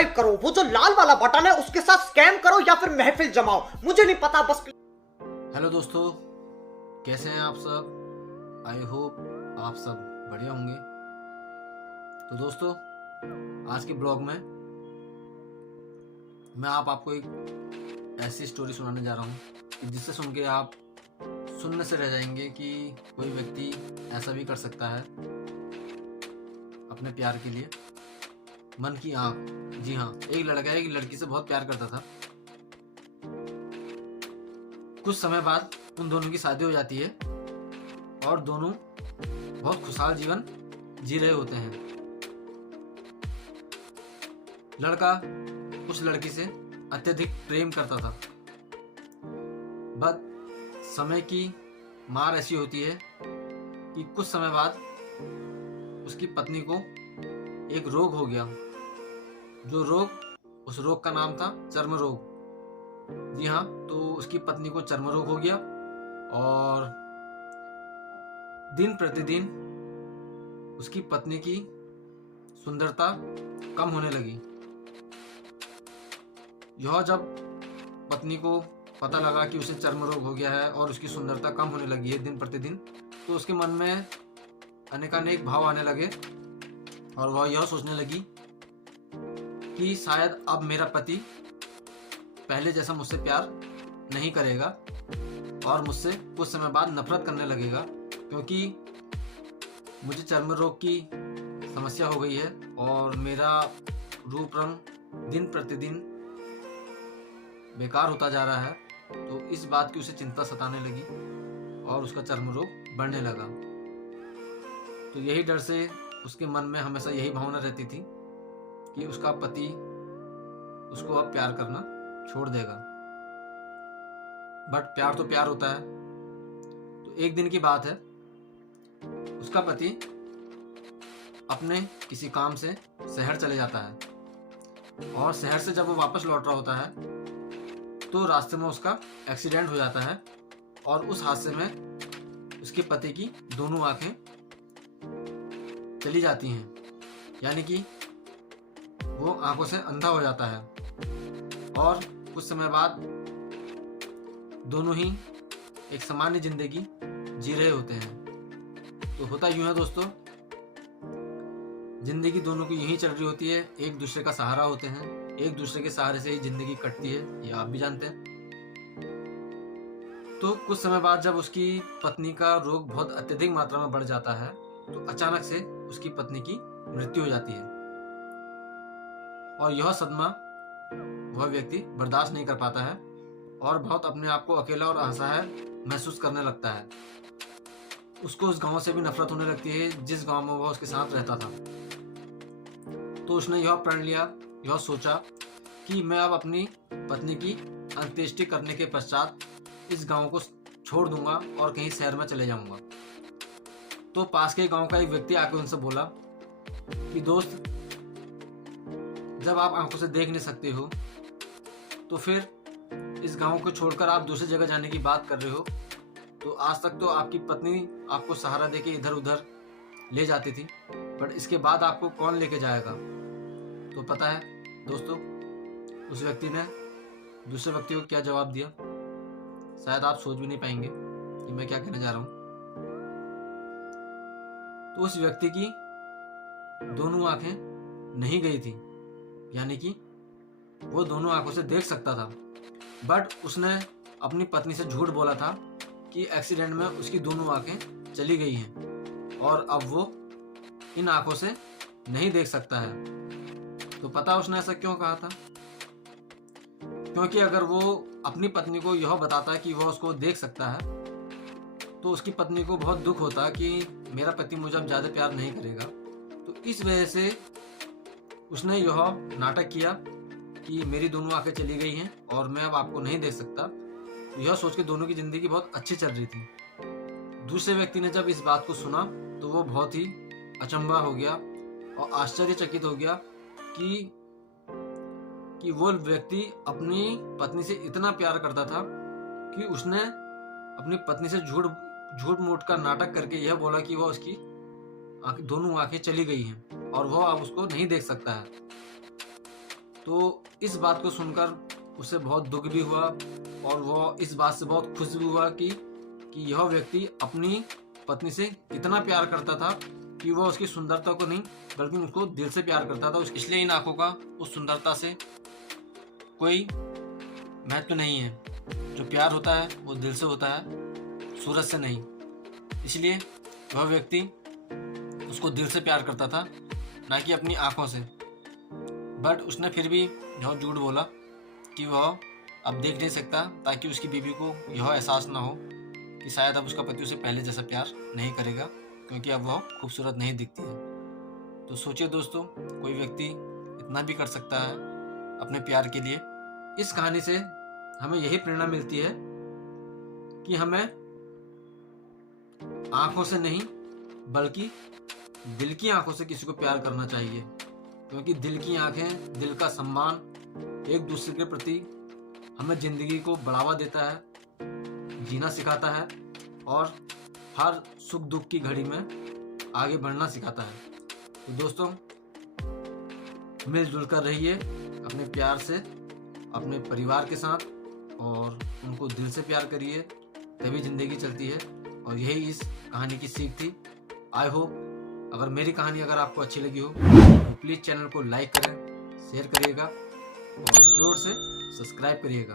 Subscribe करो, वो जो लाल वाला बटन है उसके साथ स्कैम करो या फिर महफिल जमाओ, मुझे नहीं पता बस। हेलो दोस्तों, कैसे हैं आप सब? आई होप आप सब बढ़िया होंगे। तो दोस्तों, आज के ब्लॉग में मैं आपको एक ऐसी स्टोरी सुनाने जा रहा हूँ जिससे सुन के आप सुनने से रह जाएंगे कि कोई व्यक्ति ऐसा भी कर सकता है अपने प्यार के लिए। मन की आँख। जी हाँ, एक लड़का एक लड़की से बहुत प्यार करता था। कुछ समय बाद उन दोनों की शादी हो जाती है और दोनों बहुत खुशहाल जीवन जी रहे होते हैं। लड़का उस लड़की से अत्यधिक प्रेम करता था, बट समय की मार ऐसी होती है कि कुछ समय बाद उसकी पत्नी को एक रोग हो गया। जो रोग, उस रोग का नाम था चर्म रोग। जी हाँ, तो उसकी पत्नी को चर्म रोग हो गया और दिन प्रतिदिन उसकी पत्नी की सुंदरता कम होने लगी। यह जब पत्नी को पता लगा कि उसे चर्म रोग हो गया है और उसकी सुंदरता कम होने लगी है दिन प्रतिदिन, तो उसके मन में अनेकानेक भाव आने लगे और वह यह सोचने लगी कि शायद अब मेरा पति पहले जैसा मुझसे प्यार नहीं करेगा और मुझसे कुछ समय बाद नफरत करने लगेगा, क्योंकि मुझे चर्म रोग की समस्या हो गई है और मेरा रूप रंग दिन प्रतिदिन बेकार होता जा रहा है। तो इस बात की उसे चिंता सताने लगी और उसका चर्म रोग बढ़ने लगा। तो यही डर से उसके मन में हमेशा यही भावना रहती थी कि उसका पति उसको अब प्यार करना छोड़ देगा। बट प्यार तो प्यार होता है। तो एक दिन की बात है, उसका पति अपने किसी काम से शहर चले जाता है और शहर से जब वो वापस लौट रहा होता है तो रास्ते में उसका एक्सीडेंट हो जाता है और उस हादसे में उसके पति की दोनों आंखें चली जाती हैं, यानी कि वो आंखों से अंधा हो जाता है और कुछ समय बाद दोनों ही एक सामान्य जिंदगी जी रहे होते हैं। तो होता यूं है दोस्तों, जिंदगी दोनों की यही चल रही होती है, एक दूसरे का सहारा होते हैं, एक दूसरे के सहारे से ही जिंदगी कटती है, ये आप भी जानते हैं। तो कुछ समय बाद जब उसकी पत्नी का रोग बहुत अत्यधिक मात्रा में बढ़ जाता है तो अचानक से उसकी पत्नी की मृत्यु हो जाती है और यह सदमा वह व्यक्ति बर्दाश्त नहीं कर पाता है और बहुत अपने आप को अकेला और असहाय महसूस करने लगता है। उसको उस गांव से भी नफरत होने लगती है जिस गांव में वह उसके साथ रहता था। तो उसने यह प्रण लिया, यह सोचा कि मैं अब अपनी पत्नी की अंत्येष्टि करने के पश्चात इस गांव को छोड़ दूंगा और कहीं शहर में चले जाऊंगा। तो पास के गांव का एक व्यक्ति आकर उनसे बोला कि दोस्त, जब आप आंखों से देख नहीं सकते हो तो फिर इस गांव को छोड़कर आप दूसरी जगह जाने की बात कर रहे हो। तो आज तक तो आपकी पत्नी आपको सहारा देके इधर उधर ले जाती थी, बट इसके बाद आपको कौन लेके जाएगा? तो पता है दोस्तों, उस व्यक्ति ने दूसरे व्यक्ति को क्या जवाब दिया? शायद आप सोच भी नहीं पाएंगे कि मैं क्या कहने जा रहा हूं। तो उस व्यक्ति की दोनों आंखें नहीं गई थी, यानी कि वो दोनों आंखों से देख सकता था, बट उसने अपनी पत्नी से झूठ बोला था कि एक्सीडेंट में उसकी दोनों आंखें चली गई हैं और अब वो इन आंखों से नहीं देख सकता है। तो पता उसने ऐसा क्यों कहा था? क्योंकि अगर वो अपनी पत्नी को यह बताता कि वह उसको देख सकता है तो उसकी पत्नी को बहुत दुख होता कि मेरा पति मुझे अब ज़्यादा प्यार नहीं करेगा। तो इस वजह से उसने यह नाटक किया कि मेरी दोनों आंखें चली गई हैं और मैं अब आपको नहीं देख सकता। तो यह सोच के दोनों की जिंदगी बहुत अच्छी चल रही थी। दूसरे व्यक्ति ने जब इस बात को सुना तो वो बहुत ही अचंभा हो गया और आश्चर्यचकित हो गया कि वो व्यक्ति अपनी पत्नी से इतना प्यार करता था कि उसने अपनी पत्नी से झूठ मूठ का नाटक करके यह बोला कि वह उसकी दोनों आंखें चली गई हैं और वह अब उसको नहीं देख सकता है। तो इस बात को सुनकर उसे बहुत दुख भी हुआ और वो इस बात से बहुत खुश भी हुआ कि यह व्यक्ति अपनी पत्नी से कितना प्यार करता था कि वह उसकी सुंदरता को नहीं बल्कि उसको दिल से प्यार करता था। इसलिए इन आंखों का उस सुंदरता से कोई महत्व नहीं है। जो प्यार होता है वो दिल से होता है, सूरत से नहीं। इसलिए वह व्यक्ति उसको दिल से प्यार करता था, ना कि अपनी आंखों से। बट उसने फिर भी यह झूठ बोला कि वह अब देख नहीं सकता, ताकि उसकी बीवी को यह एहसास ना हो कि शायद अब उसका पति उसे पहले जैसा प्यार नहीं करेगा, क्योंकि अब वह खूबसूरत नहीं दिखती है। तो सोचिए दोस्तों, कोई व्यक्ति इतना भी कर सकता है अपने प्यार के लिए। इस कहानी से हमें यही प्रेरणा मिलती है कि हमें आंखों से नहीं बल्कि दिल की आंखों से किसी को प्यार करना चाहिए, क्योंकि दिल की आंखें, दिल का सम्मान एक दूसरे के प्रति हमें जिंदगी को बढ़ावा देता है, जीना सिखाता है और हर सुख दुख की घड़ी में आगे बढ़ना सिखाता है। तो दोस्तों, मिलजुल कर रहिए अपने प्यार से, अपने परिवार के साथ, और उनको दिल से प्यार करिए, तभी जिंदगी चलती है। और यही इस कहानी की सीख थी। आई होप अगर मेरी कहानी अगर आपको अच्छी लगी हो तो प्लीज़ चैनल को लाइक करें, शेयर करिएगा और जोर से सब्सक्राइब करिएगा।